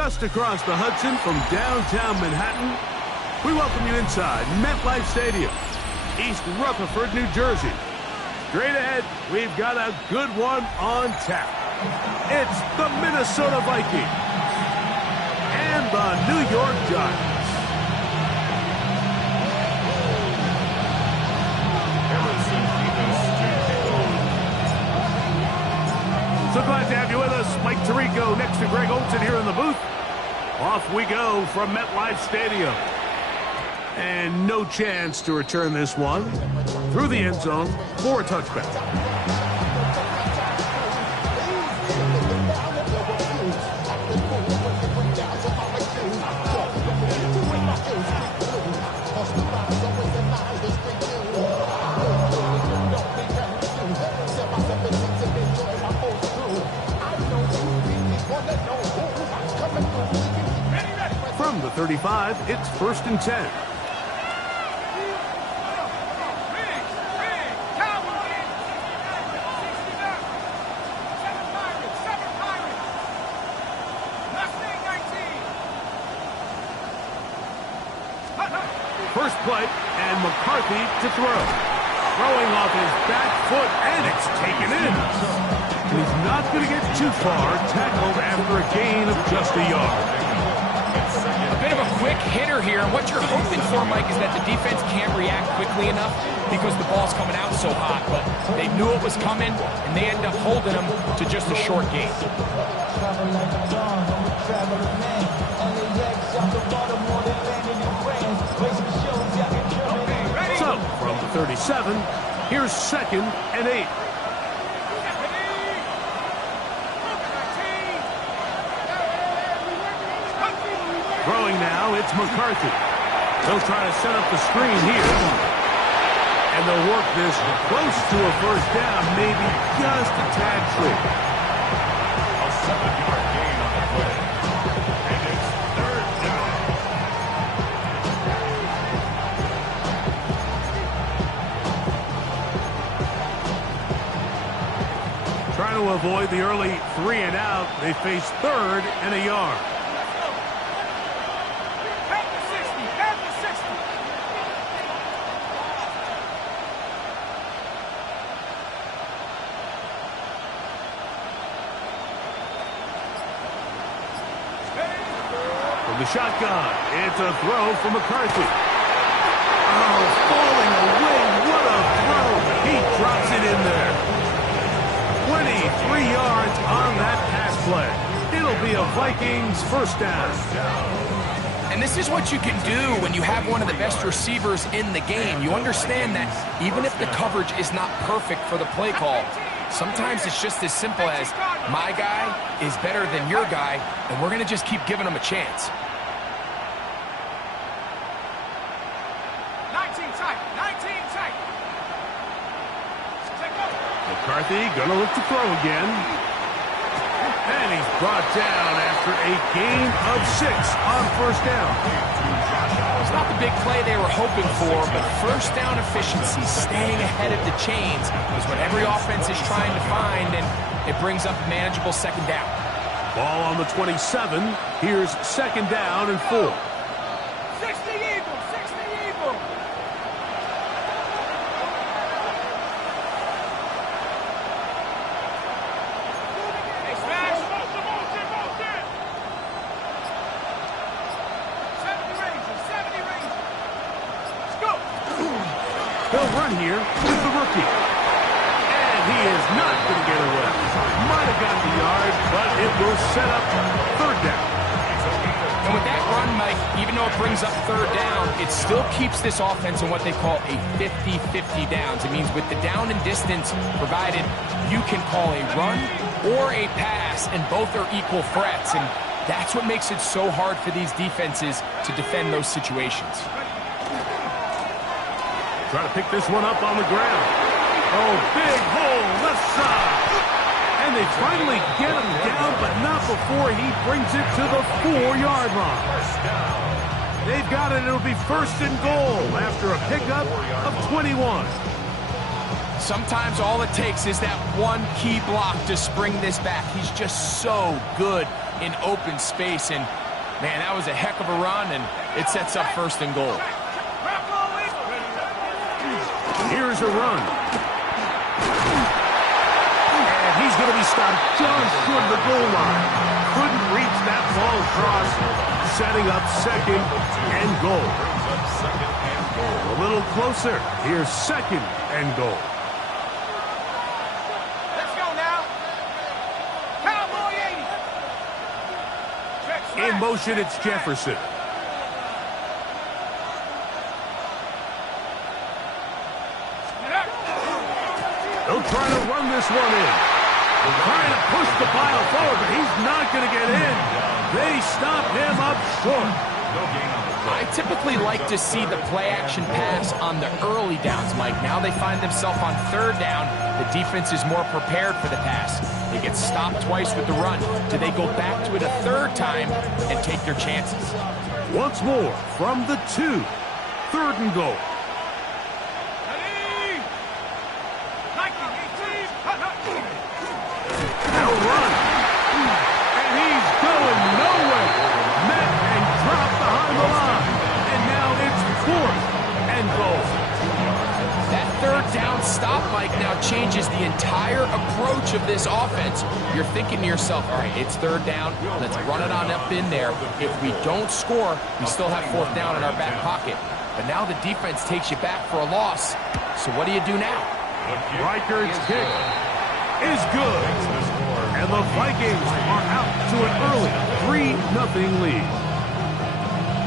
just across the Hudson from downtown Manhattan, we welcome you inside MetLife Stadium, East Rutherford, New Jersey. Straight ahead, we've got a good one on tap. It's the Minnesota Vikings and the New York Giants. So glad to have you with us. Mike Tirico next to Greg Olsen here in the booth. Off we go from MetLife Stadium. And no chance to return this one through the end zone for a touchback. From the 35, it's 1st and 10. First play, and McCarthy to throw. Throwing off his back foot, and it's taken in. And he's not going to get too far, tackled after a gain of just a yard. A bit of a quick hitter here. What you're hoping for, Mike, is that the defense can't react quickly enough because the ball's coming out so hot. But they knew it was coming, and they end up holding them to just a short gain. So, from the 37, here's 2nd and 8. Throwing now, it's McCarthy. They'll try to set up the screen here. And they'll work this close to a first down, maybe just a tad short. A 7-yard gain on the play. And it's 3rd down. Trying to avoid the early 3 and out. They face 3rd and a yard. The shotgun. It's a throw for McCarthy. Oh, falling away. What a throw. He drops it in there. 23 yards on that pass play. It'll be a Vikings first down. And this is what you can do when you have one of the best receivers in the game. You understand that even if the coverage is not perfect for the play call, sometimes it's just as simple as my guy is better than your guy, and we're going to just keep giving him a chance. McCarthy gonna look to throw again. And he's brought down after a gain of 6 on first down. It's not the big play they were hoping for, but first down efficiency, staying ahead of the chains, is what every offense is trying to find, and it brings up a manageable 2nd down. Ball on the 27. Here's 2nd down and 4. They'll run here with the rookie. And he is not going to get away. Might have got the yard, but it will set up 3rd down. And with that run, Mike, even though it brings up 3rd down, it still keeps this offense in what they call a 50-50 downs. It means with the down and distance provided, you can call a run or a pass, and both are equal threats. And that's what makes it so hard for these defenses to defend those situations. Try to pick this one up on the ground. Oh, big hole, left side. And they finally get him down, but not before he brings it to the 4-yard line. They've got it. It'll be 1st and goal after a pickup of 21. Sometimes all it takes is that one key block to spring this back. He's just so good in open space. And, man, that was a heck of a run, and it sets up 1st and goal. Here's a run. And he's going to be stopped just short of the goal line. Couldn't reach that ball across, setting up 2nd and goal. A little closer. Here's 2nd and goal. Let's go now. Cowboy 80. In motion, it's Jefferson. They'll try to run this one in. They're trying to push the pile forward, but he's not going to get in. They stop him up short. I typically like to see the play-action pass on the early downs, Mike. Now they find themselves on 3rd down. The defense is more prepared for the pass. They get stopped twice with the run. Do they go back to it a 3rd time and take their chances? Once more from the 2. 3rd and goal. They'll run. And he's going nowhere. Met and dropped behind the line. And now it's 4th and goal. That 3rd down stop, Mike, now changes the entire approach of this offense. You're thinking to yourself, all right, it's 3rd down. Let's run it on up in there. If we don't score, we still have 4th down in our back pocket. But now the defense takes you back for a loss. So what do you do now? Reichard's kick is good. And the Vikings are out to an early 3-0 lead.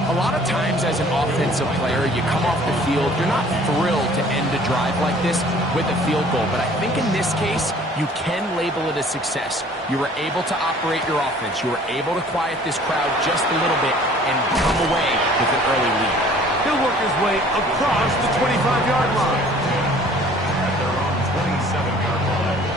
A lot of times as an offensive player, you come off the field, you're not thrilled to end a drive like this with a field goal. But I think in this case, you can label it a success. You were able to operate your offense. You were able to quiet this crowd just a little bit and come away with an early lead. He'll work his way across the 25-yard line. At their own 27-yard line.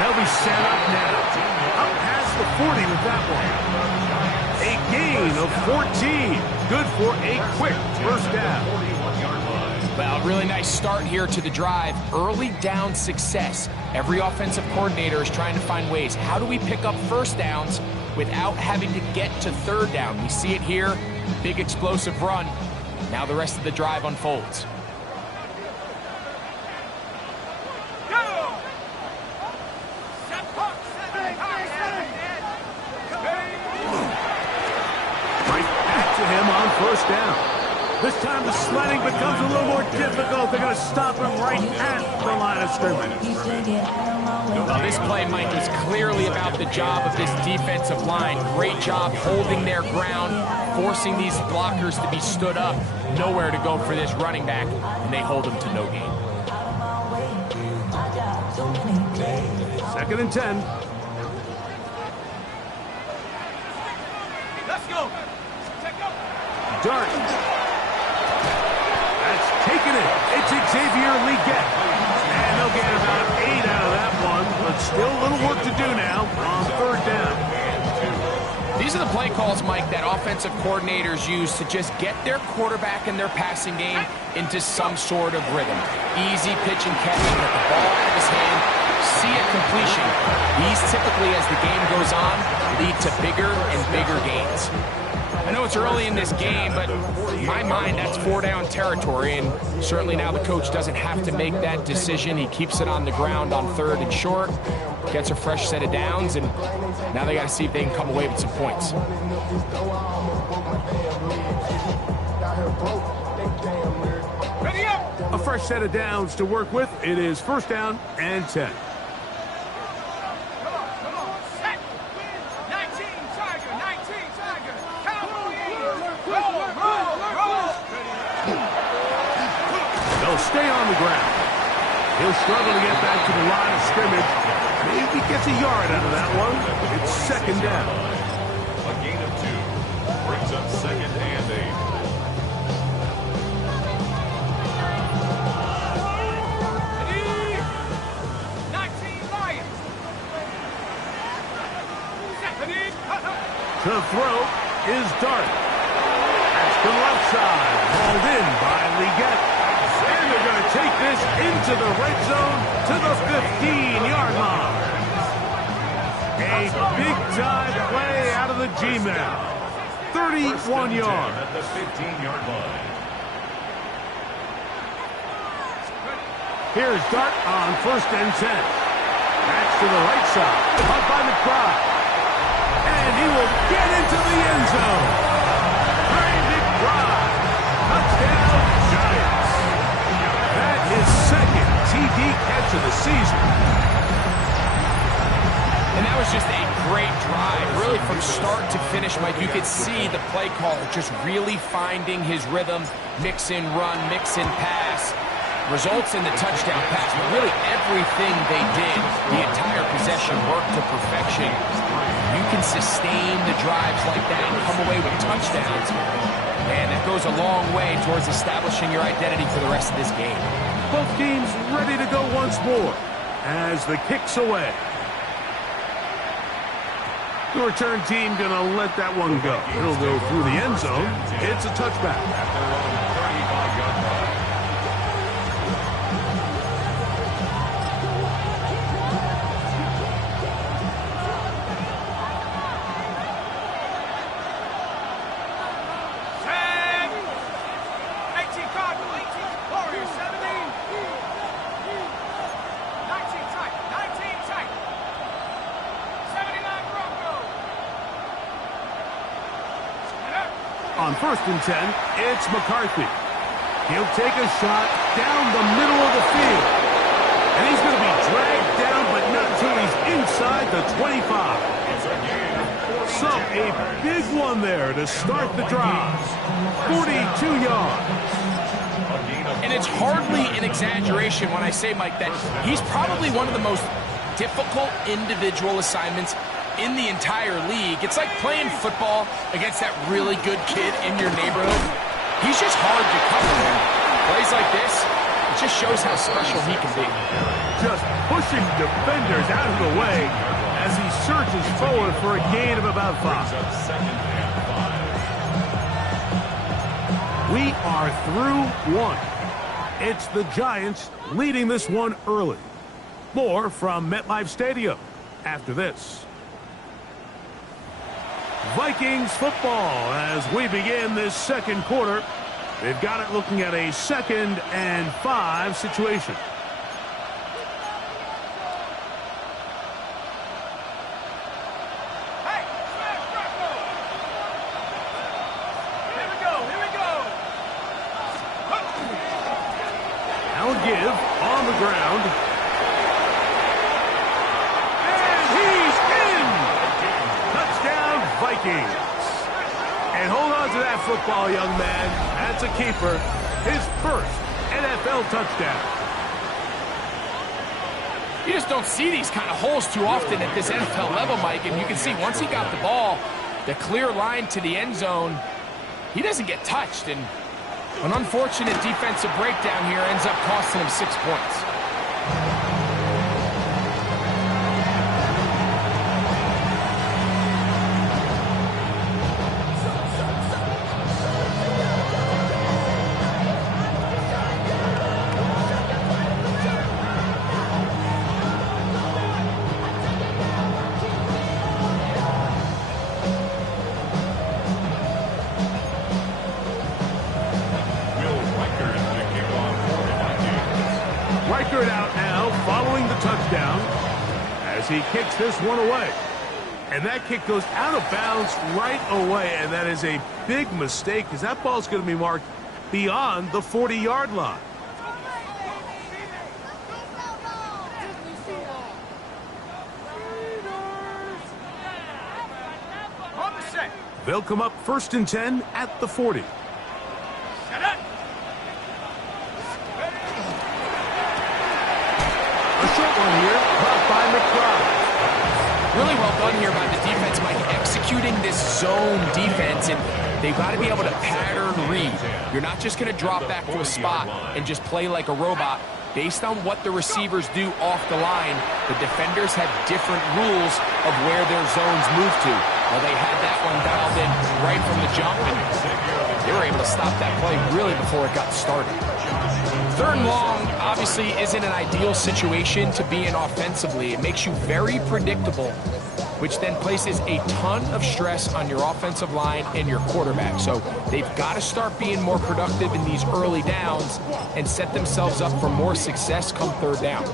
They'll be set up now. Up past the 40 with that one. A gain of 14. Good for a quick 1st down. Well, really nice start here to the drive. Early down success. Every offensive coordinator is trying to find ways. How do we pick up 1st downs without having to get to 3rd down? We see it here. Big explosive run. Now the rest of the drive unfolds. Him on 1st down. This time the sledding becomes a little more difficult. They're going to stop him right at the line of scrimmage. Well, this play, Mike, was clearly about the job of this defensive line. Great job holding their ground, forcing these blockers to be stood up. Nowhere to go for this running back, and they hold him to no gain. 2nd and 10. Let's go. Dart. That's taken it. It's Xavier Legette. And they'll get about 8 out of that one, but still a little work to do now on 3rd down. These are the play calls, Mike, that offensive coordinators use to just get their quarterback and their passing game into some sort of rhythm. Easy pitch and catch, get the ball out of his hand, see a completion. These typically, as the game goes on, lead to bigger and bigger gains. I know it's early in this game, but in my mind, that's 4-down territory, and certainly now the coach doesn't have to make that decision. He keeps it on the ground on 3rd and short, gets a fresh set of downs, and now they got to see if they can come away with some points. Ready up. A fresh set of downs to work with. It is 1st down and 10. Stay on the ground. He'll struggle to get back to the line of scrimmage. Maybe gets a yard out of that one. It's 2nd down. A gain of 2 brings up 2nd and 8. To throw is Dart. That's the left side. Hauled in by Leggett. And they're going to take this into the red zone to the 15-yard line. A big-time play out of the G-Men. 31 yards. At the 15-yard line. Here's Dart on 1st and 10. That's to the right side. Caught by McBride. And he will get into the end zone. Trey McBride. Touchdown, Giants. That is second TD catch of the season. And that was just a great drive. Really from start to finish, Mike, you could see the play caller just really finding his rhythm. Mix in run, mix in pass. Results in the touchdown pass. But really everything they did, the entire possession worked to perfection. You can sustain the drives like that and come away with touchdowns. And it goes a long way towards establishing your identity for the rest of this game. Both teams ready to go once more as the kick's away. The return team going to let that one go. It'll go through the end zone. It's a touchback. At their own 35-yard line. On 1st and 10, it's McCarthy. He'll take a shot down the middle of the field. And he's going to be dragged down, but not until he's inside the 25. So a big one there to start the drive. 42 yards. And it's hardly an exaggeration when I say, Mike, that he's probably one of the most difficult individual assignments in the entire league. It's like playing football against that really good kid in your neighborhood. He's just hard to cover. Plays like this, it just shows how special he can be. Just pushing defenders out of the way as he surges forward for a gain of about 5. We are through one. It's the Giants leading this one early. More from MetLife Stadium after this. Vikings football as we begin this second quarter. They've got it looking at a 2nd and 5 situation. Hey, smash, Rocco! Here we go, here we go! Now a give on the ground. And he's in! Touchdown, Vikings. And hold on to that football, young man. That's a keeper. His first NFL touchdown. You just don't see these kind of holes too often at this NFL level, Mike. And you can see once he got the ball, the clear line to the end zone, he doesn't get touched. And an unfortunate defensive breakdown here ends up costing him 6 points. Reichert out now following the touchdown as he kicks this one away. And that kick goes out of bounds right away, and that is a big mistake because that ball's going to be marked beyond the 40-yard line. On the set. They'll come up 1st and 10 at the 40. Set up. A short one here, caught by McBride. Really well done here by the defense, Mike, executing this zone defense, and they've got to be able to pattern read. You're not just going to drop back to a spot and just play like a robot. Based on what the receivers do off the line, the defenders have different rules of where their zones move to. Well, they had that one dialed in right from the jump, and they were able to stop that play really before it got started. 3rd and long obviously isn't an ideal situation to be in offensively. It makes you very predictable, which then places a ton of stress on your offensive line and your quarterback. So they've got to start being more productive in these early downs and set themselves up for more success come 3rd down.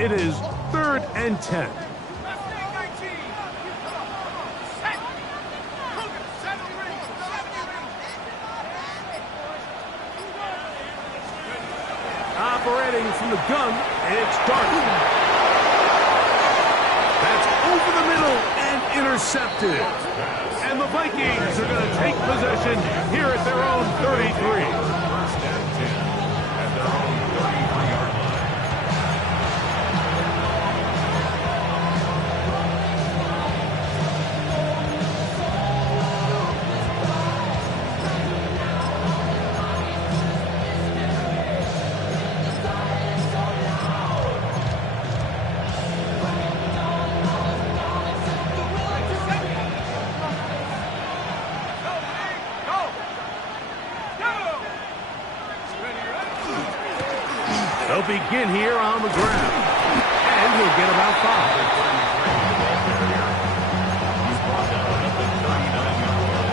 It is 3rd and 10. Operating from the gun, it's Dart. That's over the middle and intercepted. And the Vikings are going to take possession here at their own 33. 1st and 10 at their own 33-yard line. They'll begin here on the ground. And he'll get about 5. He's brought down at the 39-yard line.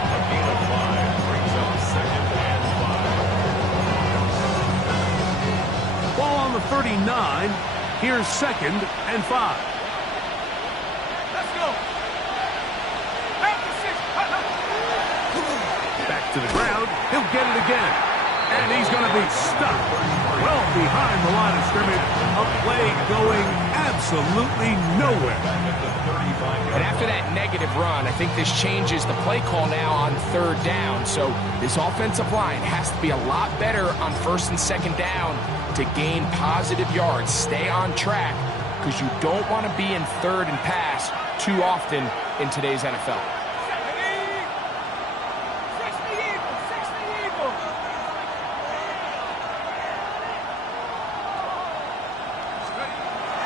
A gain of 5 brings up 2nd and 5. Ball on the 39. Here's 2nd and 5. Let's go. Back to the ground. He'll get it again. And he's going to be stuck well behind the line of scrimmage. A play going absolutely nowhere. And after that negative run, I think this changes the play call now on 3rd down. So this offensive line has to be a lot better on 1st and 2nd down to gain positive yards. Stay on track, because you don't want to be in 3rd and pass too often in today's NFL.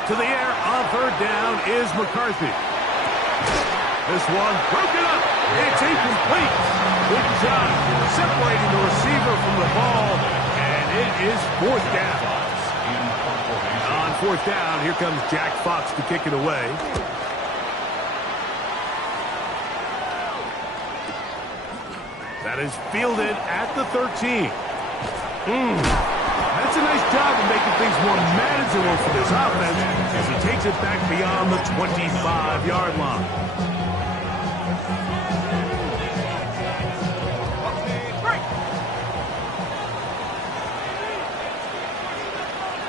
To the air on 3rd down is McCarthy. This one broken up. It's incomplete. Good job separating the receiver from the ball. And it is 4th down. On 4th down, here comes Jack Fox to kick it away. That is fielded at the 13. That's a nice job of making things more manageable for this offense as he takes it back beyond the 25-yard line.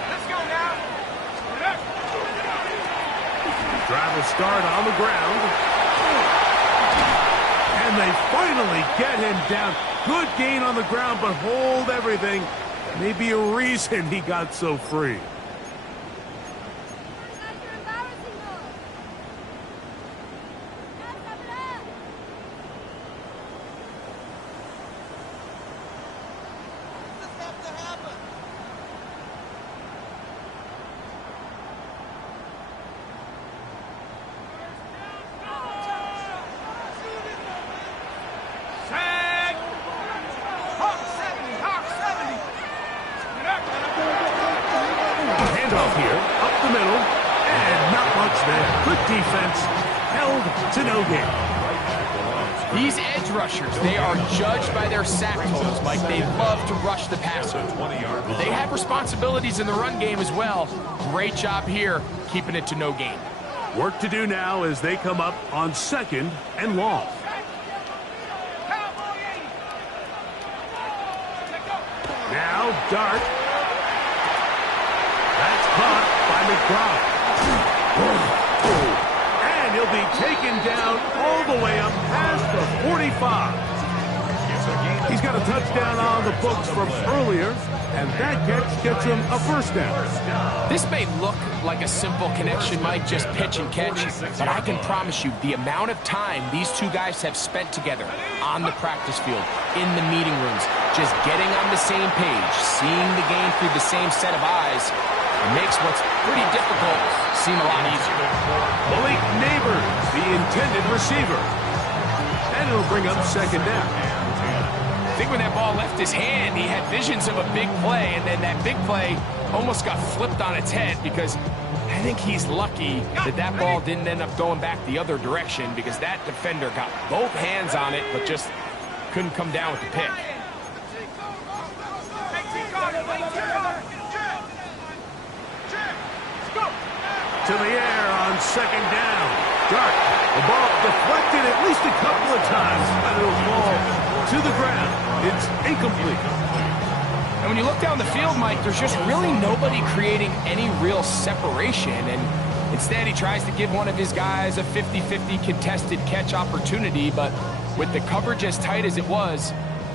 Let's go now. Drive will start on the ground. And they finally get him down. Good gain on the ground, but hold everything. Maybe a reason he got so free. Here, up the middle, and not much there. Good defense, held to no gain. These edge rushers, they are judged by their sack totals, Mike. They love to rush the passer. They have responsibilities in the run game as well. Great job here, keeping it to no gain. Work to do now as they come up on 2nd and long. Now Dart. That's caught by McBride. And he'll be taken down all the way up past the 45. He's got a touchdown on the books from earlier, and that catch gets him a 1st down. This may look like a simple connection, Mike, just pitch and catch, but I can promise you the amount of time these two guys have spent together on the practice field, in the meeting rooms, just getting on the same page, seeing the game through the same set of eyes, It makes what's pretty difficult seem a lot easier. Malik Neighbors, the intended receiver. And it'll bring up second down. I think when that ball left his hand, he had visions of a big play, and then that big play almost got flipped on its head because I think he's lucky that that ball didn't end up going back the other direction because that defender got both hands on it but just couldn't come down with the pick. To the air on second down. Dark. The ball deflected at least a couple of times, but it'll fall to the ground. It's incomplete. And when you look down the field, Mike, there's just really nobody creating any real separation. And instead, he tries to give one of his guys a 50-50 contested catch opportunity. But with the coverage as tight as it was,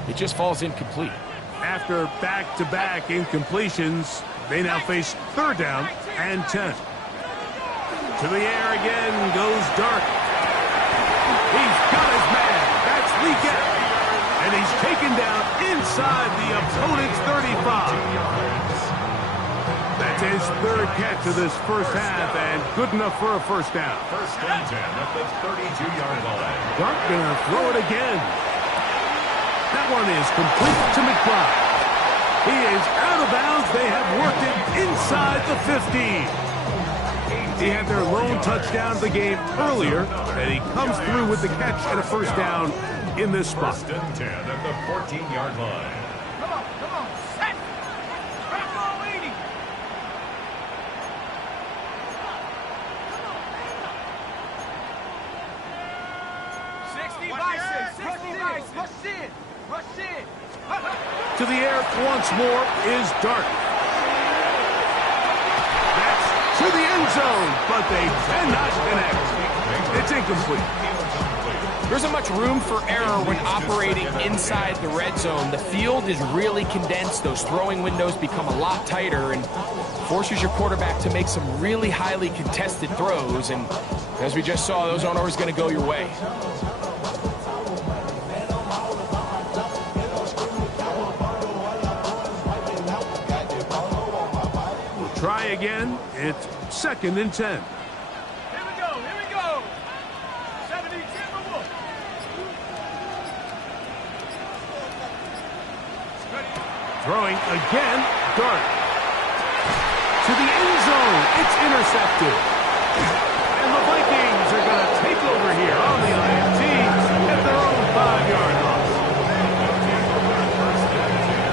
it just falls incomplete. After back-to-back incompletions, they now face third down and 10. To the air again goes Dark. He's got his man. That's Lee Gatt. And he's taken down inside the opponent's 35. That's his third catch of this first half, and good enough for a first down. First and 10 at the 32-yard line. Dark gonna throw it again. That one is complete to McBride. He is out of bounds. They have worked it inside the 15. He had their lone touchdown of the game earlier, and he comes through with the catch and a first down in this spot. First and 10 at the 14-yard line. Come on, set. Back ball 80. Rush in. To the air once more is Dark. That's to the end zone, but they cannot connect. It's incomplete. There isn't much room for error when operating inside the red zone. The field is really condensed. Those throwing windows become a lot tighter and forces your quarterback to make some really highly contested throws. And as we just saw, those aren't always going to go your way. Try again. It's second and 10. Here we go. 70, Timberwolf. Throwing again, Dark. To the end zone. It's intercepted. And the Vikings are going to take over here on the INT at their own 5-yard line.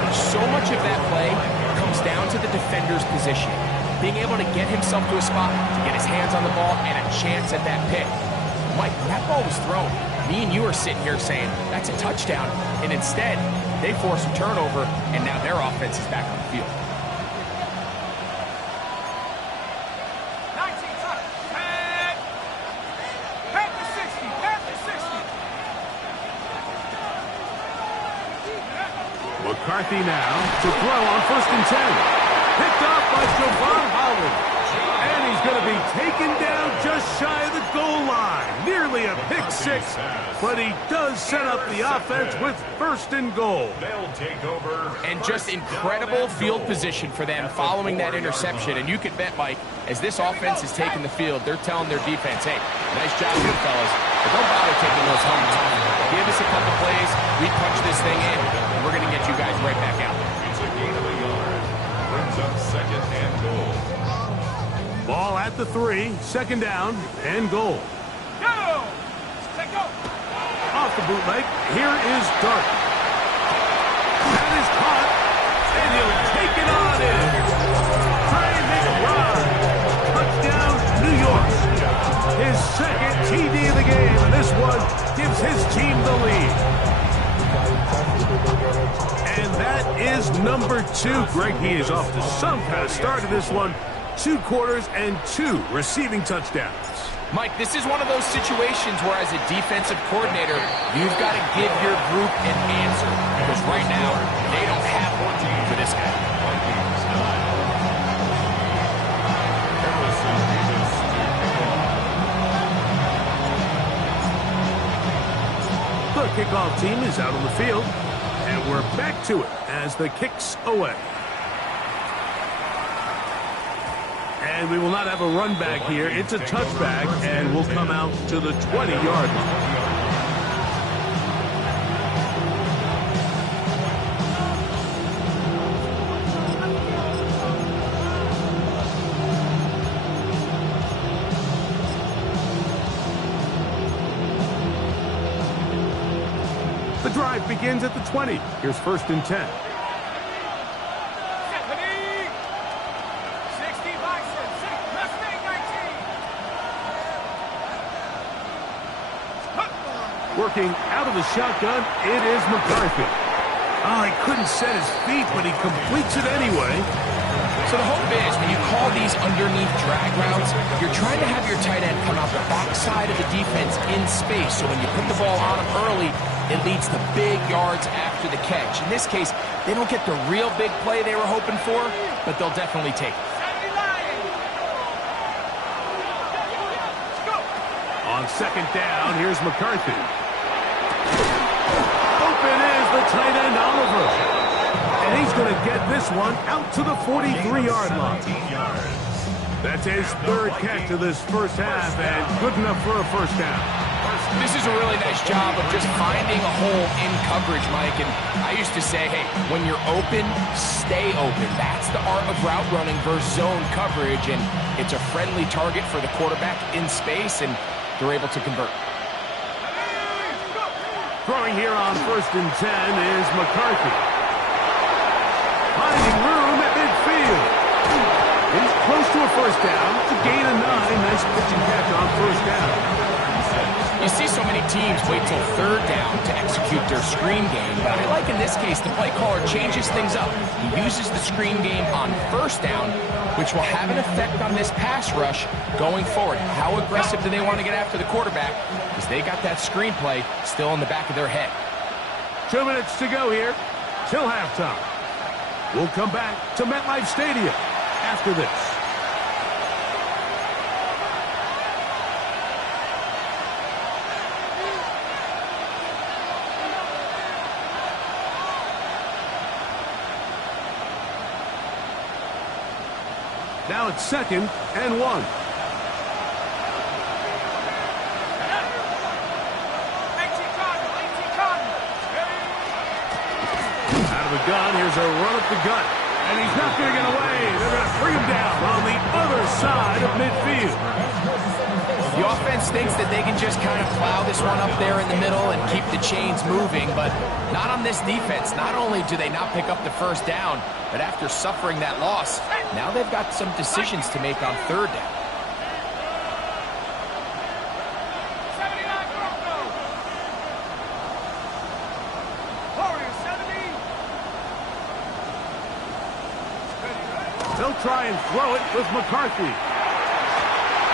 So much of that play comes down to the defender's position. Being able to get himself to a spot, to get his hands on the ball, and a chance at that pick. Mike, when that ball was thrown, me and you are sitting here saying, that's a touchdown. And instead, they force a turnover, and now their offense is back on the field. 19, touch. Pass the 60. McCarthy now to throw on first and 10. Picked off by Javon Holland. And he's going to be taken down just shy of the goal line. Nearly a pick six, but he does set up the offense with first and goal. They'll take over. And just incredible field position for them following that interception. And you can bet, Mike, as this offense is taking the field, they're telling their defense, hey, nice job here, fellas. But don't bother taking those helmets off. Give us a couple plays, we punch this thing in, and we're going to get you guys right back out. It's a gain of a yard. Brings up second and goal. Ball at the 3, second down and goal. Go! Let go! Off the bootleg, here is Dark. That is caught, and he'll take it on in. Trey McBride, touchdown, New York. His second TD of the game, and this one gives his team the lead. And that is number 2. Greg, he is off to some kind of start of this one. 2 quarters and 2 receiving touchdowns. Mike, this is one of those situations where as a defensive coordinator, you've got to give your group an answer. Because right now, they don't have one for this guy. The kickoff team is out on the field, and we're back to it as the kick's away. And we will not have a run back here. It's a touchback, and we'll come out to the 20-yard line. The drive begins at the 20. Here's 1st and 10. Working out of the shotgun, it is McCarthy. Oh, he couldn't set his feet, but he completes it anyway. So the hope is when you call these underneath drag routes, you're trying to have your tight end come out the backside of the defense in space. So when you put the ball on him early, it leads to big yards after the catch. In this case, they don't get the real big play they were hoping for, but they'll definitely take it. On 2nd down, here's McCarthy. Open is the tight end, Oliver. And he's going to get this one out to the 43-yard line. That's his 3rd catch of this first half, and good enough for a 1st down. This is a really nice job of just finding a hole in coverage, Mike. And I used to say, hey, when you're open, stay open. That's the art of route running versus zone coverage, and it's a friendly target for the quarterback in space, and they're able to convert. Throwing here on 1st and 10 is McCarthy. Finding room at midfield. He's close to a 1st down. To gain a 9. Nice pitch and catch on 1st down. You see so many teams wait till 3rd down to execute their screen game, but I like in this case the play caller changes things up. He uses the screen game on 1st down, which will have an effect on this pass rush going forward. How aggressive do they want to get after the quarterback? Because they got that screen play still in the back of their head. 2 minutes to go here till halftime. We'll come back to MetLife Stadium after this. Now it's 2nd and 1. Out of the gun, here's a run up the gut. And he's not going to get away. They're going to bring him down on the other side of midfield. The offense thinks that they can just kind of plow this one up there in the middle and keep the chains moving, but not on this defense. Not only do they not pick up the 1st down, but after suffering that loss, now they've got some decisions to make on 3rd down. They'll try and throw it with McCarthy.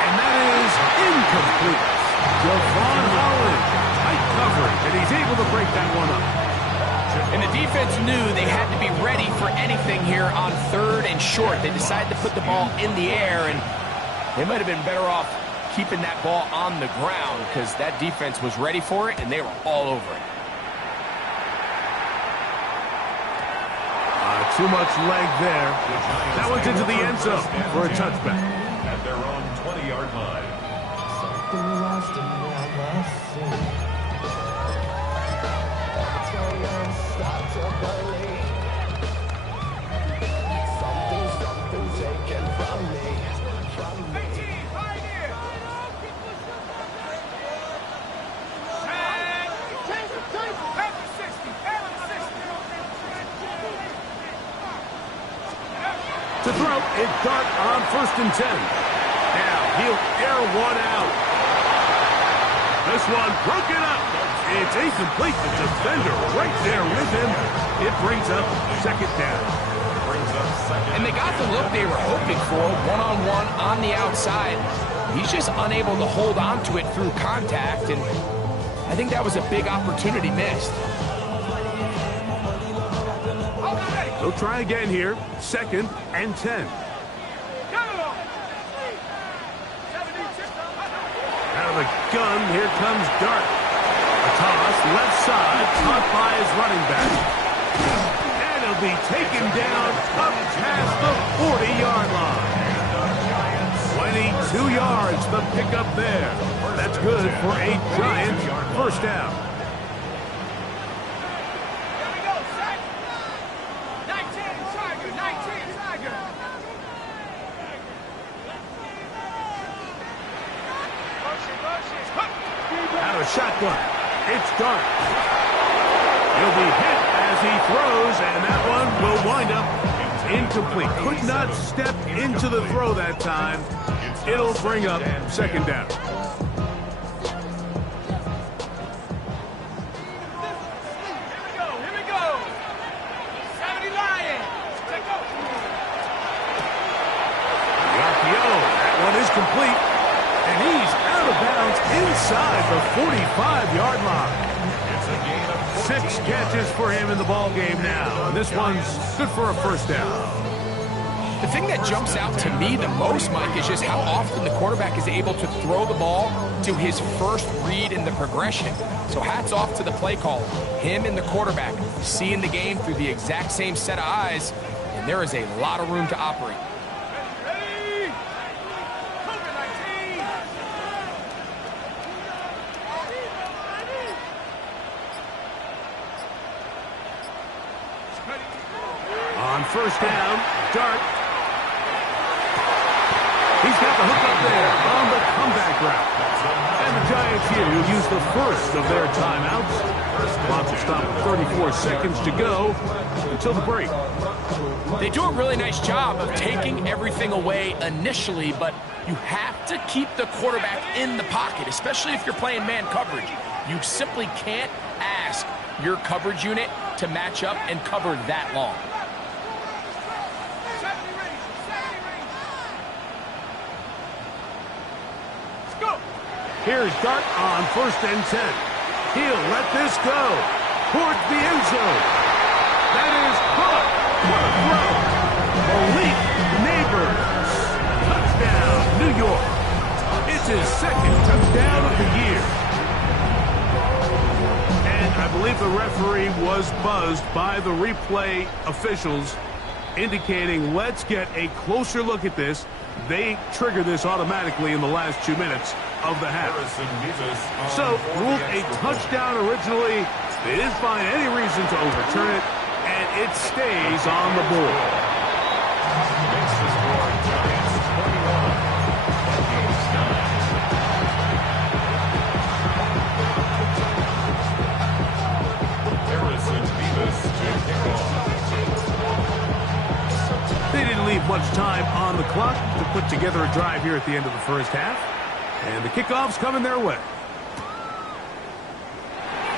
And that is incomplete. Javon Holland, tight coverage, and he's able to break that one up. And the defense knew they had to be ready for anything here on 3rd and short. They decided to put the ball in the air, and they might have been better off keeping that ball on the ground because that defense was ready for it, and they were all over it. Too much leg there. That one's into the end zone for a touchback. At their own 20-yard line. Something's taken from me. To throw, it's Dart on 1st and 10. Now he'll air one out. This one broken up. It's incomplete. The defender right there with him. It brings up 2nd down. And they got the look they were hoping for, one-on-one on the outside. He's just unable to hold on to it through contact, and I think that was a big opportunity missed. They'll try again here. 2nd and 10. Out of the gun, here comes Dart. A toss, left side, caught by his running back. And he'll be taken down up past the 40-yard line. 2 yards, the pickup there. That's good for a giant first down. Here we go, set. 19, Tiger, 19, Tiger. Out of shotgun. It's Dart. He'll be hit as he throws, and that one will wind up incomplete. Could not step into the throw that time. It'll bring up second down. Here we go. 70 Lions. Take over. The RPO, that one is complete. And he's out of bounds inside the 45-yard line. 6 catches for him in the ball game now. And this one's good for a first down. The thing that jumps out to me the most, Mike, is just how often the quarterback is able to throw the ball to his first read in the progression. So hats off to the play caller. Him and the quarterback seeing the game through the exact same set of eyes, and there is a lot of room to operate. Ready? Cougar 19. On first down, Dart. He's got the hook up there on the comeback route. And the Giants here will use the first of their timeouts. Clock will stop with 34 seconds to go until the break. They do a really nice job of taking everything away initially, but you have to keep the quarterback in the pocket, especially if you're playing man coverage. You simply can't ask your coverage unit to match up and cover that long. 70 ready. 70 ready. Let's go. Here's Dart on first and 10. He'll let this go towards the end zone. That is caught. What a throw. Malik Neighbors. Touchdown, New York. It's his second touchdown of the year. And I believe the referee was buzzed by the replay officials, indicating let's get a closer look at this. They trigger this automatically in the last 2 minutes of the half. So, ruled a touchdown originally. They didn't find any reason to overturn it, and it stays on the board. Makes the score Giants 21, Vikings 9. Harrison Beavis to kick off. They didn't leave much time on the clock to put together a drive here at the end of the first half. And the kickoff's coming their way.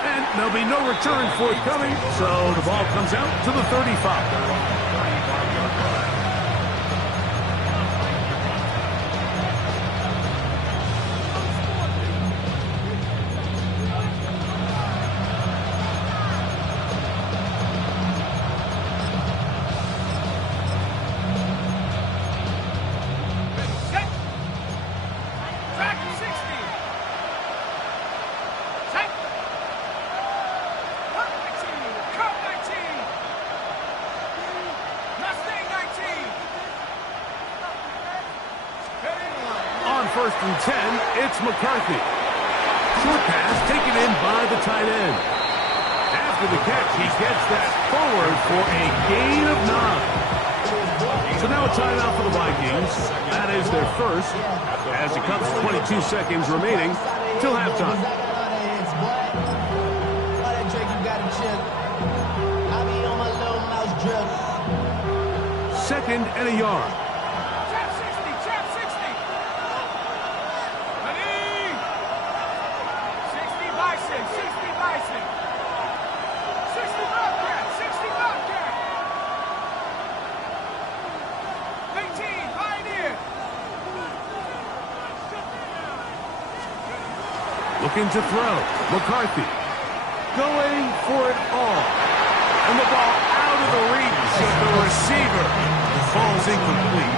And there'll be no return forthcoming, so the ball comes out to the 35. Set. Track 60. Set. Cut 19. Cut 19. Mustang 19. On first and 10, it's McCarthy. Short pass taken in by the tight end. After the catch, he gets that forward for a gain of 9. So now a timeout for the Vikings. That is their first, as it comes 22 seconds remaining till halftime. Second and a yard. Trap 60. Trap 60. Ready? 60 Bison. 60 Bison. 60 Bobcat. 60 Bobcat. 19 Pioneer. Looking to throw. McCarthy going for it all. And the ball out of the reach of the receiver. Falls incomplete.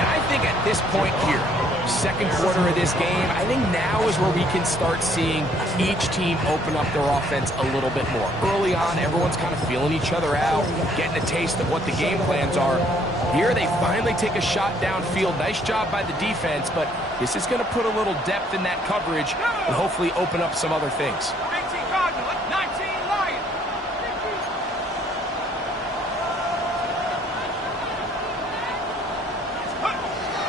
And I think think at this point here, second quarter of this game, I think now is where we can start seeing each team open up their offense a little bit more. Early on, everyone's kind of feeling each other out, getting a taste of what the game plans are. Here, they finally take a shot downfield. Nice job by the defense, but this is going to put a little depth in that coverage and hopefully open up some other things. 18 Cardinal, 19 Lion.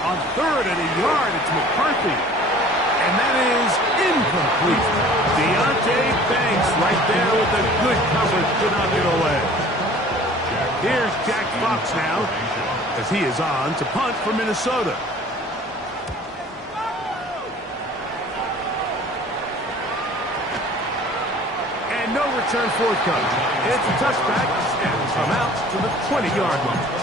On third and a yard, it's McCarthy. And that is incomplete. Deontay Banks right there with a good coverage to knock it away. Here's Jack Fox now, as he is on to punt for Minnesota. And no return forthcoming. It's a touchback and come out to the 20-yard line.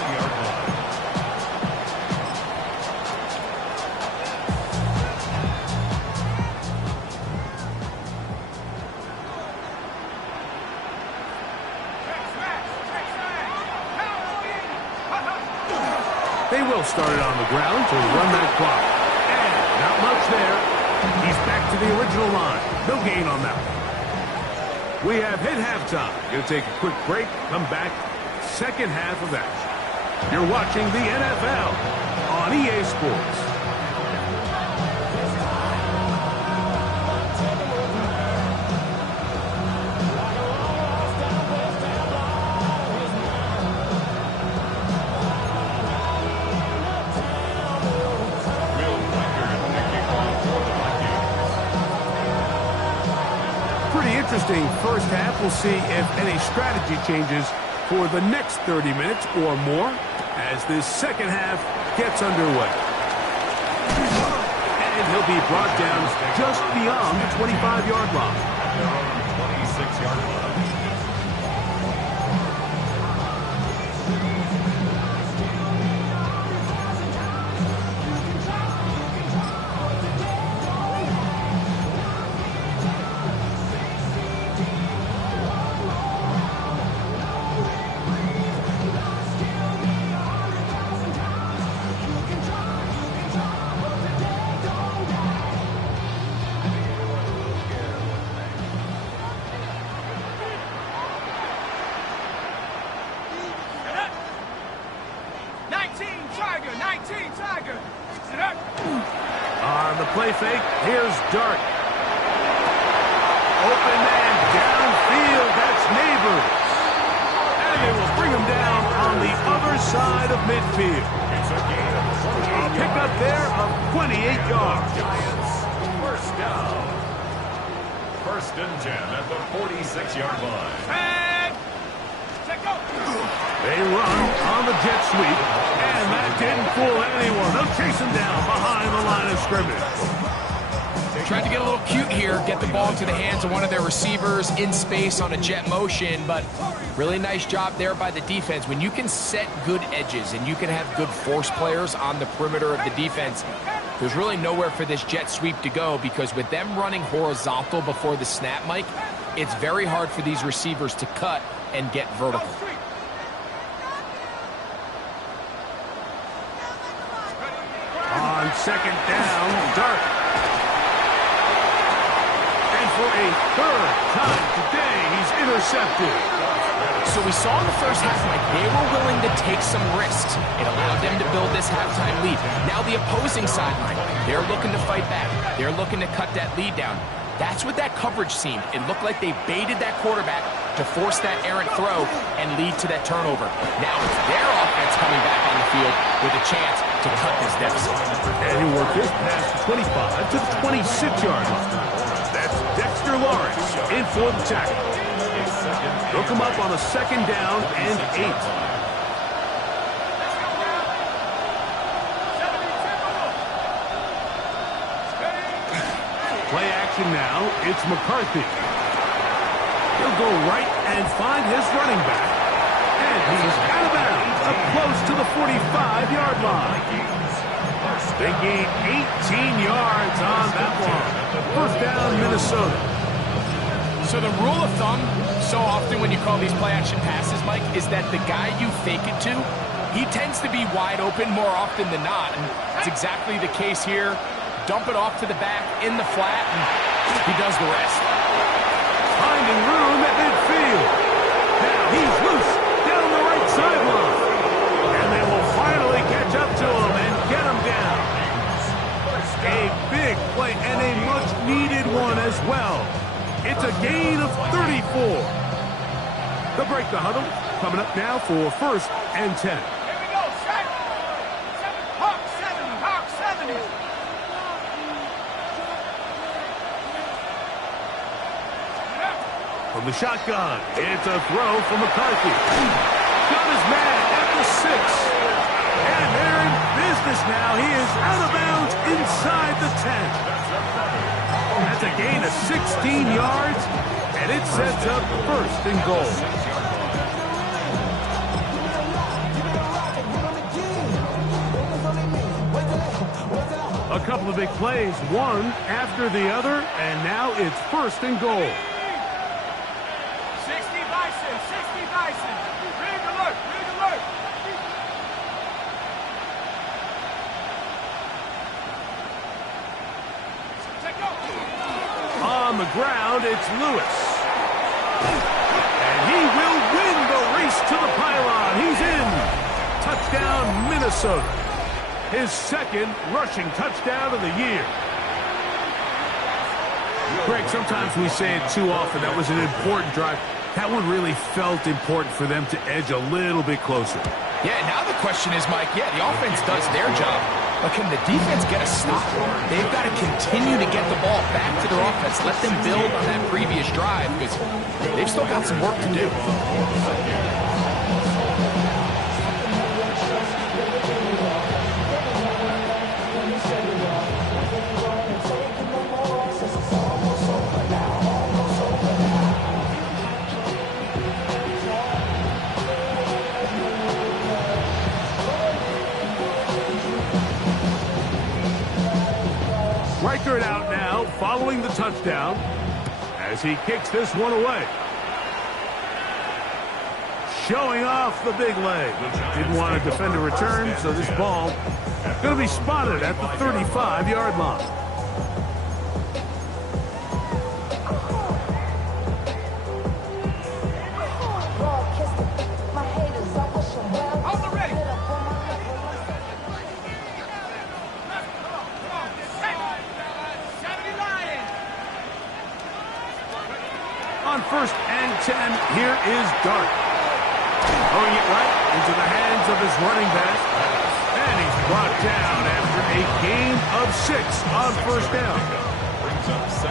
They will start it on the ground to run that clock. And not much there. He's back to the original line. No gain on that one. We have hit halftime. Going to take a quick break. Come back. Second half of action. You're watching the NFL on EA Sports. Interesting first half. We'll see if any strategy changes for the next 30 minutes or more as this second half gets underway. And he'll be brought down just beyond the 25-yard line. 26-yard line. On the play fake, here's Dart. Open man downfield, that's Neighbors. And they will bring him down on the other side of midfield. A pickup there of 28 yards. Giants, first down. First and 10 at the 46-yard line. They run on the jet sweep, and that didn't fool anyone. They'll chase him down behind the line of scrimmage. Tried to get a little cute here, get the ball into the hands of one of their receivers in space on a jet motion, but really nice job there by the defense. When you can set good edges and you can have good force players on the perimeter of the defense, there's really nowhere for this jet sweep to go, because with them running horizontal before the snap, Mike, it's very hard for these receivers to cut and get vertical. On second down, Dart. And for a third time today, he's intercepted. So we saw in the first half, Mike, they were willing to take some risks. It allowed them to build this halftime lead. Now the opposing sideline, they're looking to fight back. They're looking to cut that lead down. That's what that coverage seemed. It looked like they baited that quarterback to force that errant throw and lead to that turnover. Now it's their offense coming back on the field with a chance to cut this deficit. And he worked this past 25 to the 26-yard line. That's Dexter Lawrence in for the tackle. Hook him up on a second down and 8. Play action now. It's McCarthy. He'll go right and find his running back. And he's out of bounds, up close to the 45-yard line. They gain 18 yards on that one. First down, Minnesota. So the rule of thumb, so often when you call these play-action passes, Mike, is that the guy you fake it to, He tends to be wide open more often than not, and it's exactly the case here. Dump it off to the back in the flat, and he does the rest. Finding room at midfield. Now he's loose down the right sideline. And they will finally catch up to him and get him down. A big play and a much-needed one as well. It's a gain of 34. They'll break the huddle. Coming up now for 1st and 10. Here we go, set. Hawk 70, Hawk 70. From the shotgun, it's a throw from McCarthy. Got his man at the 6. And they're in business now. He is out of bounds inside the 10. That's a gain of 16 yards, and it sets up 1st and goal. A couple of big plays, one after the other, and now it's 1st and goal. 60 Bison, 60 Bison. Rig alert, rig alert. Take go. On the ground, it's Lewis. And he will win the race to the pylon. He's in. Touchdown, Minnesota. His 2nd rushing touchdown of the year. Greg, sometimes we say it too often. That was an important drive. That one really felt important for them to edge a little bit closer. Yeah, now the question is, Mike, yeah, the offense does their job, but can the defense get a stop? They've got to continue to get the ball back to their offense. Let them build on that previous drive, because they've still got some work to do. Reichert out now, following the touchdown, as he kicks this one away. Showing off the big leg. Didn't want to defend a return, so this ball going to be spotted at the 35-yard line. Hold the ready. On 1st and 10, here is Dart. Throwing it right into the hands of his running back. And he's brought down after a gain of 6 on 1st down.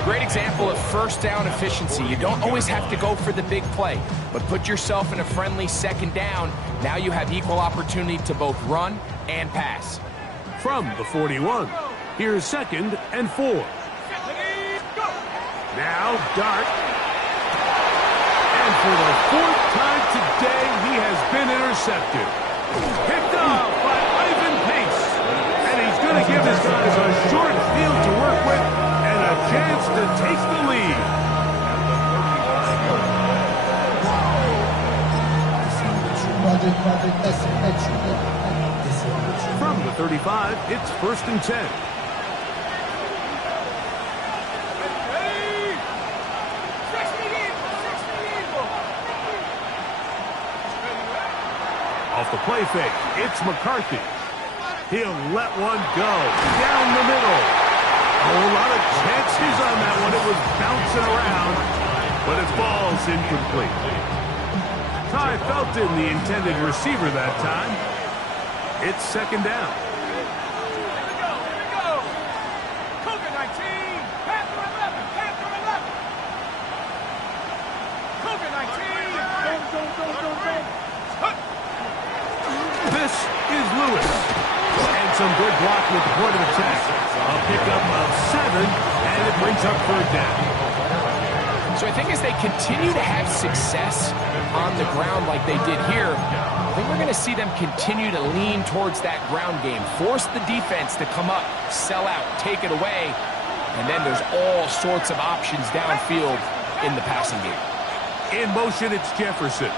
Great example of 1st down efficiency. You don't always have to go for the big play, but put yourself in a friendly 2nd down. Now you have equal opportunity to both run and pass. From the 41, here's 2nd and 4. Now Dart. And for the 4th time today, he has been intercepted. Picked off by Ivan Pace. And he's going to give his guys a short field to work with and a chance to take the lead. From the 35, it's 1st and 10. Off the play fake, it's McCarthy. He'll let one go down the middle. A lot of chances on that one. It was bouncing around, but its ball's incomplete. Ty Felton, the intended receiver that time. It's 2nd down. Here we go. Cougar 19, Panther 11, Panther 11. Cougar 19. This is Lewis. And some good block with the point of attack. A pickup of 7, and it brings up 3rd down. So I think as they continue to have success on the ground like they did here, I think we're going to see them continue to lean towards that ground game. Force the defense to come up, sell out, take it away, and then there's all sorts of options downfield in the passing game. In motion, it's Jefferson.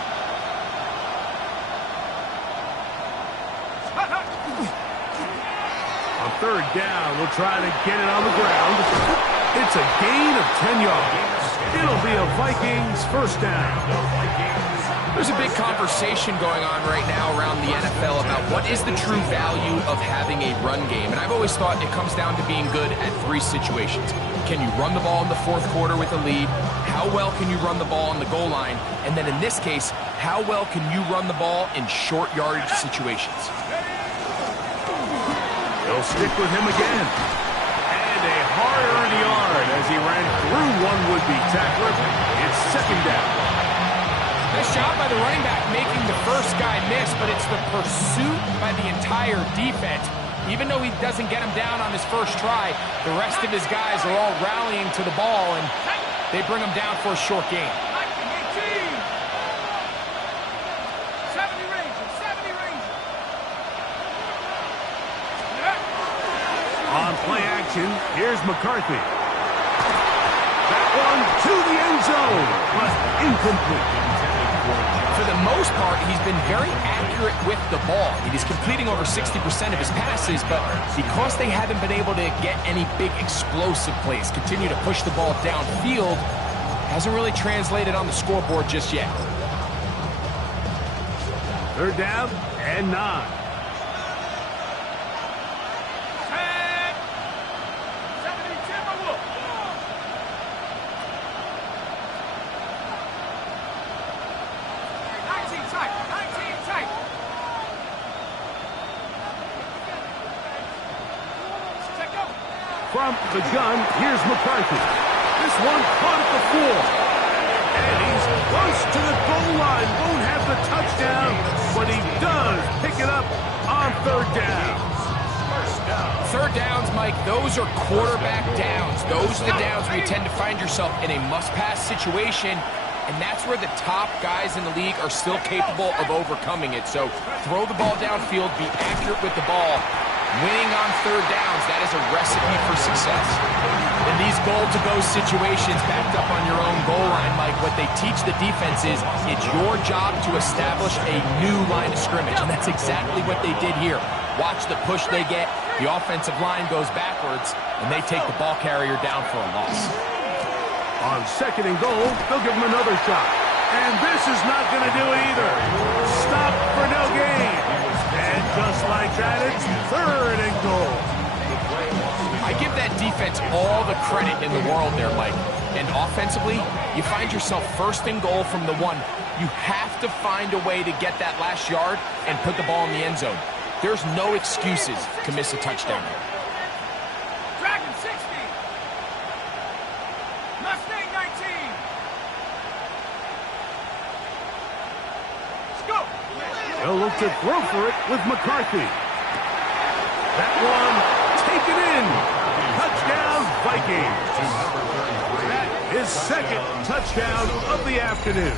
third down. We'll try to get it on the ground. It's a gain of 10 yards. It'll be a Vikings first down. There's a big conversation going on right now around the NFL about what is the true value of having a run game. And I've always thought it comes down to being good at three situations. Can you run the ball in the fourth quarter with a lead? How well can you run the ball on the goal line? And then in this case, how well can you run the ball in short yardage situations? They'll stick with him again. And a hard-earned yard as he ran through one would-be tackler. It's second down. Nice job by the running back making the first guy miss, but it's the pursuit by the entire defense. Even though he doesn't get him down on his first try, the rest of his guys are all rallying to the ball, and they bring him down for a short gain. 70 Rangers, 70 Rangers. On play action, here's McCarthy. That one to the end zone, but incomplete. For the most part, he's been very accurate with the ball. He's completing over 60% of his passes, but because they haven't been able to get any big explosive plays, continue to push the ball downfield, hasn't really translated on the scoreboard just yet. Third down and 9. 70 Timberwolves. From the gun, here's McCarthy. This one caught at the 4. And he's close to the goal line. Won't have the touchdown, but he does pick it up on third down. Third downs, Mike, those are quarterback downs. Those are the downs where you tend to find yourself in a must-pass situation, and that's where the top guys in the league are still capable of overcoming it. So throw the ball downfield, be accurate with the ball. Winning on third downs, that is a recipe for success. In these goal-to-go situations, backed up on your own goal line, Mike, what they teach the defense is it's your job to establish a new line of scrimmage, and that's exactly what they did here. Watch the push they get, the offensive line goes backwards, and they take the ball carrier down for a loss. On second and goal, they'll give him another shot. And this is not going to do it either. Stop for no gain. And just like that, it's third and goal. I give that defense all the credit in the world there, Mike. And offensively, you find yourself first and goal from the 1. You have to find a way to get that last yard and put the ball in the end zone. There's no excuses to miss a touchdown. Dragon 60. Mustang 19. Let's go. They'll look to throw for it with McCarthy. That one taken in. Touchdown, Vikings. That is second touchdown of the afternoon.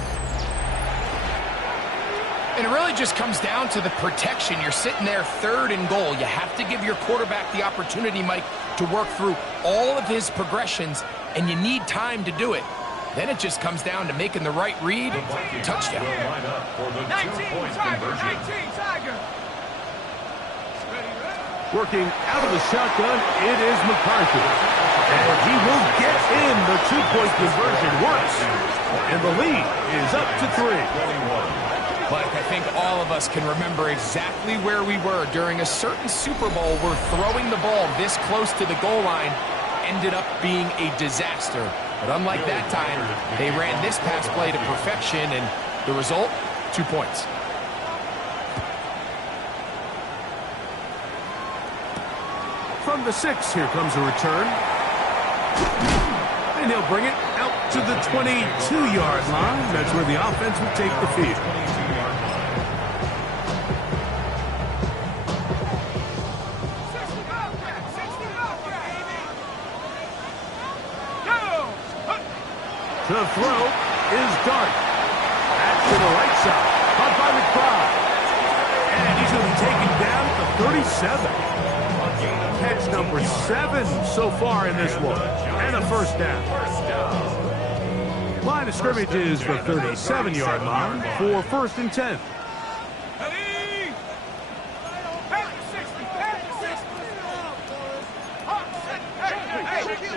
And it really just comes down to the protection. You're sitting there third and goal. You have to give your quarterback the opportunity, Mike, to work through all of his progressions, and you need time to do it. Then it just comes down to making the right read. Touchdown. 19 Tiger, 19 Tiger. Working out of the shotgun, it is McCarthy. And he will get in the two-point conversion once. And the lead is up to 3. Mike, I think all of us can remember exactly where we were during a certain Super Bowl where throwing the ball this close to the goal line ended up being a disaster. But unlike that time, they ran this pass play to perfection, and the result, 2 points. From the 6, here comes a return. And he'll bring it out to the 22-yard line. That's where the offense will take the field. The throw is Dart. Back to the right side. Caught by McBride. And he's going to be taken down at the 37. Catch number 7 so far in this one. And a first down. Line of scrimmage is the 37-yard line for first and 10. They'll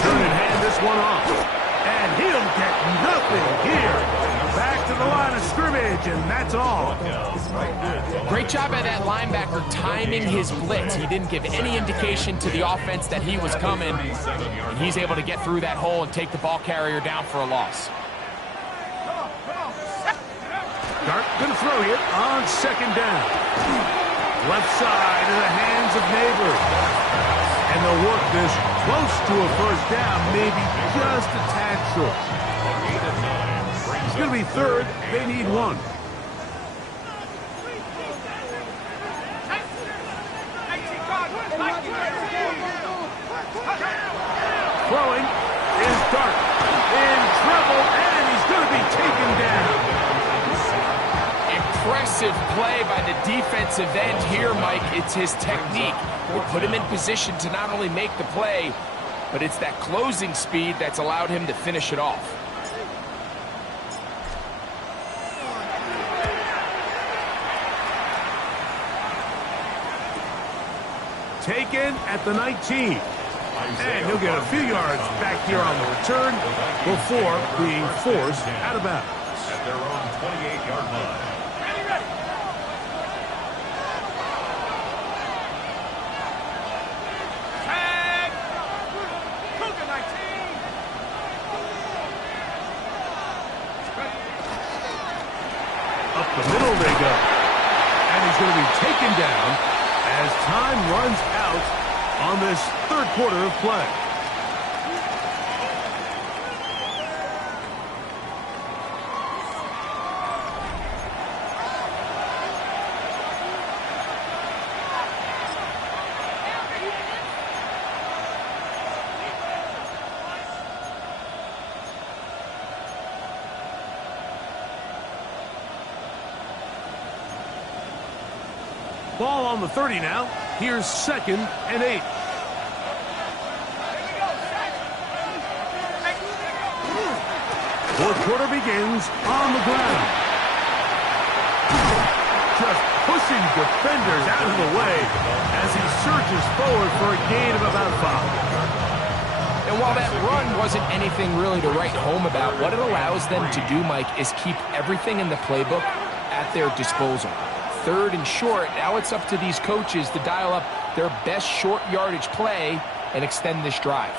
turn and hand this one off. And he'll get nothing here. Back to the line of scrimmage, and that's all. Great job by that linebacker timing his blitz. He didn't give any indication to the offense that he was coming. And he's able to get through that hole and take the ball carrier down for a loss. Dart gonna throw here on second down. Left side in the hands of Neighbors. And they'll work this close to a first down, maybe just a tad short. It's gonna be third. They need one. Throwing is Dart. In trouble, and he's gonna be taken down. Impressive play by the defensive end here, Mike. It's his technique. It put him in position to not only make the play, but it's that closing speed that's allowed him to finish it off. Taken at the 19. And he'll get a few yards back here on the return before being forced out of bounds. At their own 28-yard line. Up the middle they go. And he's going to be taken down as time runs out on this third quarter of play. Ball on the 30 now. Here's second and 8. Fourth quarter begins on the ground. Just pushing defenders out of the way as he surges forward for a gain of about 5. And while that run wasn't anything really to write home about, what it allows them to do, Mike, is keep everything in the playbook at their disposal. Third and short, now it's up to these coaches to dial up their best short yardage play and extend this drive.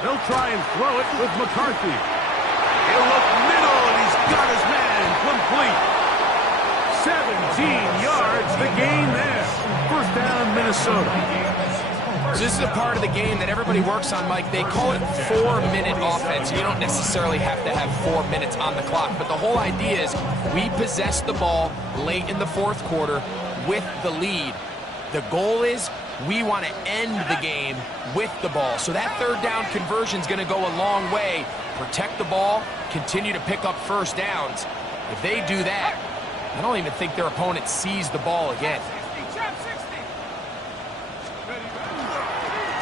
They'll try and throw it with McCarthy. He'll look middle, and he's got his man complete. 17 yards, the gain there. First down, Minnesota. So this is a part of the game that everybody works on, Mike. They call it 4-minute offense. You don't necessarily have to have 4 minutes on the clock, but the whole idea is we possess the ball late in the fourth quarter with the lead. The goal is we want to end the game with the ball. So that third down conversion is going to go a long way. Protect the ball, continue to pick up first downs. If they do that, I don't even think their opponent sees the ball again.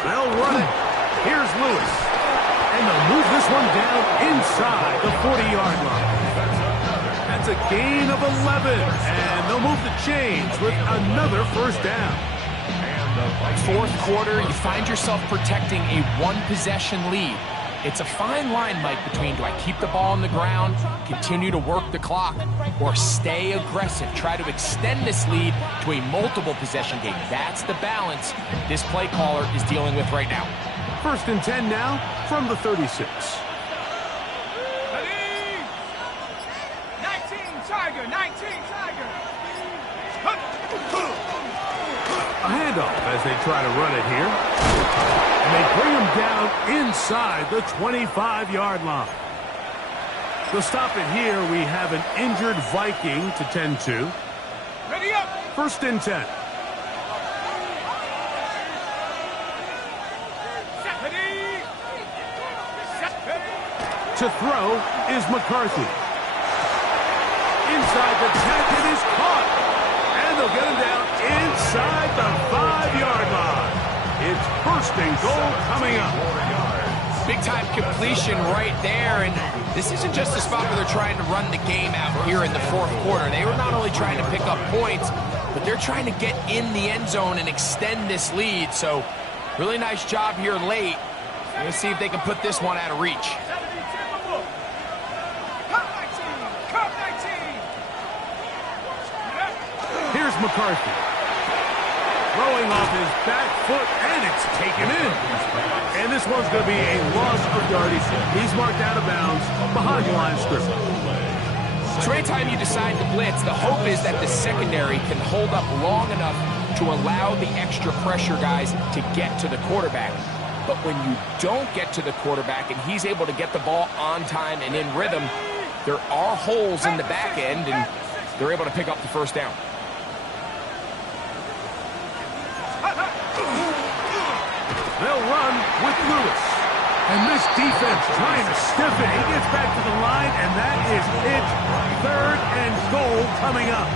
They'll run it. Here's Lewis. And they'll move this one down inside the 40-yard line. That's a gain of 11. And they'll move the chains with another first down. Fourth quarter, you find yourself protecting a one-possession lead. It's a fine line, Mike, between do I keep the ball on the ground, continue to work the clock, or stay aggressive, try to extend this lead to a multiple possession game. That's the balance this play caller is dealing with right now. First and 10 now from the 36. 19, Tiger, 19, Tiger. A handoff as they try to run it here. And they bring him down inside the 25-yard line. To stop it here, we have an injured Viking to tend to. Ready up. First and 10. Ready. To throw is McCarthy. Inside the 10, it is caught. And they'll get him down inside the 5-yard line. It's first and goal coming up. Big-time completion right there, and this isn't just a spot where they're trying to run the game out here in the fourth quarter. They were not only trying to pick up points, but they're trying to get in the end zone and extend this lead. So, really nice job here late. Let's see if they can put this one out of reach. Here's McCarthy. Throwing off his back foot, and it's taken in. And this one's going to be a loss of yardage. He's marked out of bounds behind the line of scrimmage. So anytime you decide to blitz, the hope is that the secondary can hold up long enough to allow the extra pressure guys to get to the quarterback. But when you don't get to the quarterback and he's able to get the ball on time and in rhythm, there are holes in the back end, and they're able to pick up the first down. They'll run with Lewis. And this defense trying to stiff it. He gets back to the line, and that is it. Third and goal coming up.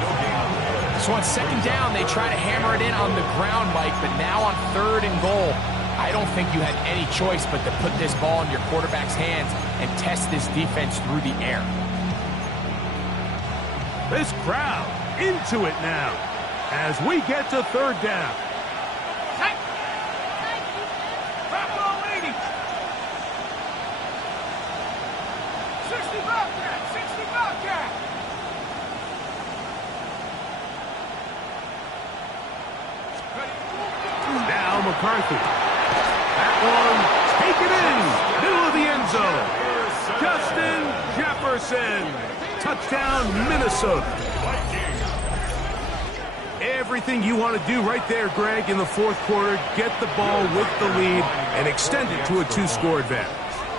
So on second down, they try to hammer it in on the ground, Mike, but now on third and goal, I don't think you had any choice but to put this ball in your quarterback's hands and test this defense through the air. This crowd into it now as we get to third down. Now McCarthy. That one taken in. Middle of the end zone. Justin Jefferson. Touchdown, Minnesota. Everything you want to do right there, Greg, in the fourth quarter. Get the ball with the lead and extend it to a two-score advantage.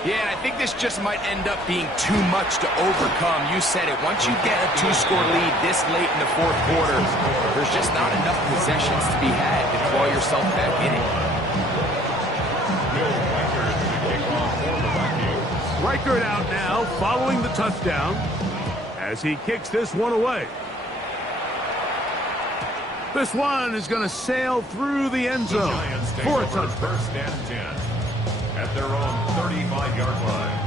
Yeah, and I think this just might end up being too much to overcome. You said it. Once you get a two-score lead this late in the fourth quarter, there's just not enough possessions to be had to claw yourself back in it. Reichert out now, following the touchdown, as he kicks this one away. This one is going to sail through the end zone for a touchdown. First and 10 at their own 35-yard line.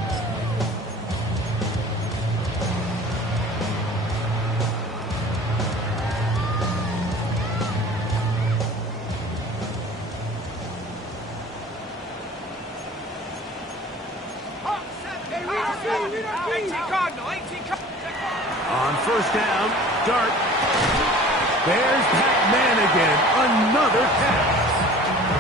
On first down, Dart. There's Pat Man again. Another catch.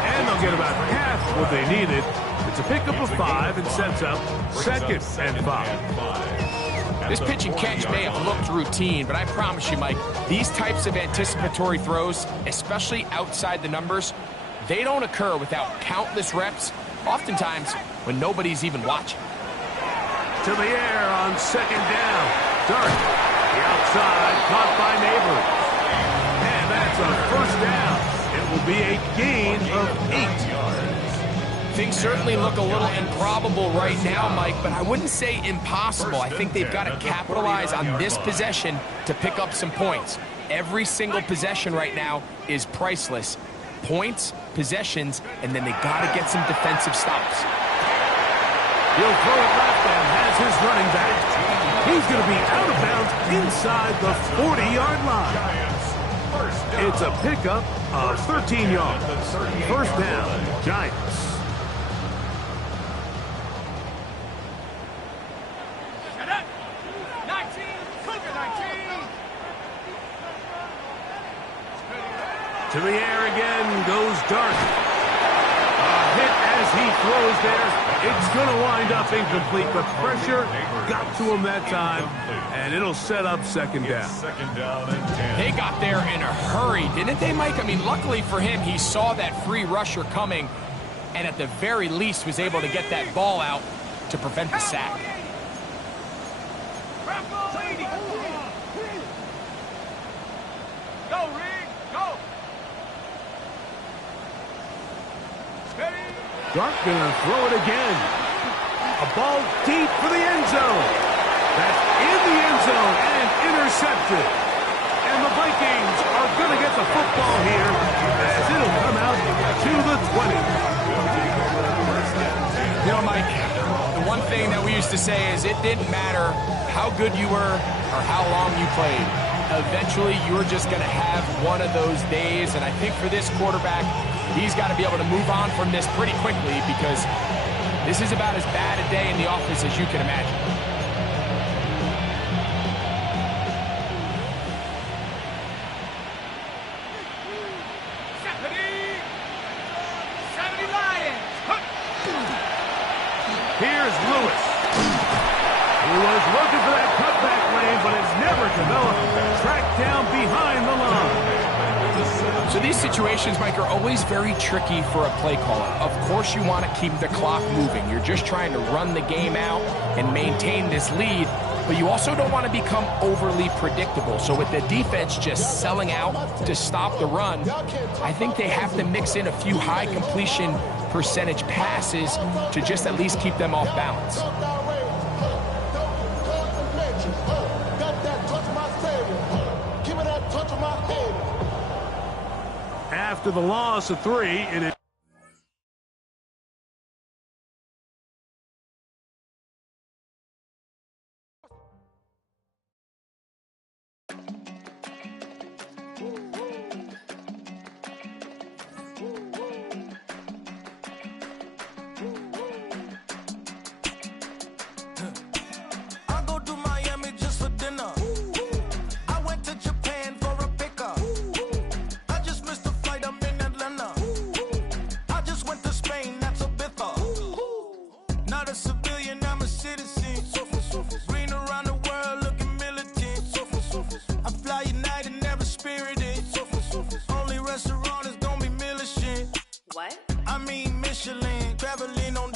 And they'll get about half what they needed. It's a pickup of 5 and sets up second and 5. This pitch and catch may have looked routine, but I promise you, Mike, these types of anticipatory throws, especially outside the numbers, they don't occur without countless reps, oftentimes when nobody's even watching. To the air on second down. Dart. The outside, caught by Neighbors. And that's a first down. It will be a gain of 8 yards. Things certainly look a little improbable right now, Mike, but I wouldn't say impossible. I think they've got to capitalize on this possession to pick up some points. Every single possession right now is priceless. Points, possessions, and then they got to get some defensive stops. He'll throw it left and has his running back. He's going to be out of bounds inside the 40-yard line. It's a pickup of 13 yards. First down, Giants. To the air again goes Dart. A hit as he throws there. It's going to wind up incomplete. The pressure got to him that time, and it'll set up second down. Second down and 10. They got there in a hurry, didn't they, Mike? I mean, luckily for him, he saw that free rusher coming, and at the very least was able to get that ball out to prevent the sack. Go, Reed, go. Dart going to throw it again. A ball deep for the end zone. That's in the end zone and intercepted. And the Vikings are going to get the football here as it'll come out to the 20. You know, Mike, the one thing that we used to say is it didn't matter how good you were or how long you played. Eventually, you're just going to have one of those days, and I think for this quarterback, he's got to be able to move on from this pretty quickly because this is about as bad a day in the office as you can imagine. Here's Lewis, who was looking for that cutback lane, but has never developed. Tracked down behind the line. So these situations, Mike, are always very tricky for a play caller. Of course you want to keep the clock moving. You're just trying to run the game out and maintain this lead, but you also don't want to become overly predictable. So with the defense just selling out to stop the run, I think they have to mix in a few high completion percentage passes to just at least keep them off balance. After the loss of 3, it Michelin, traveling on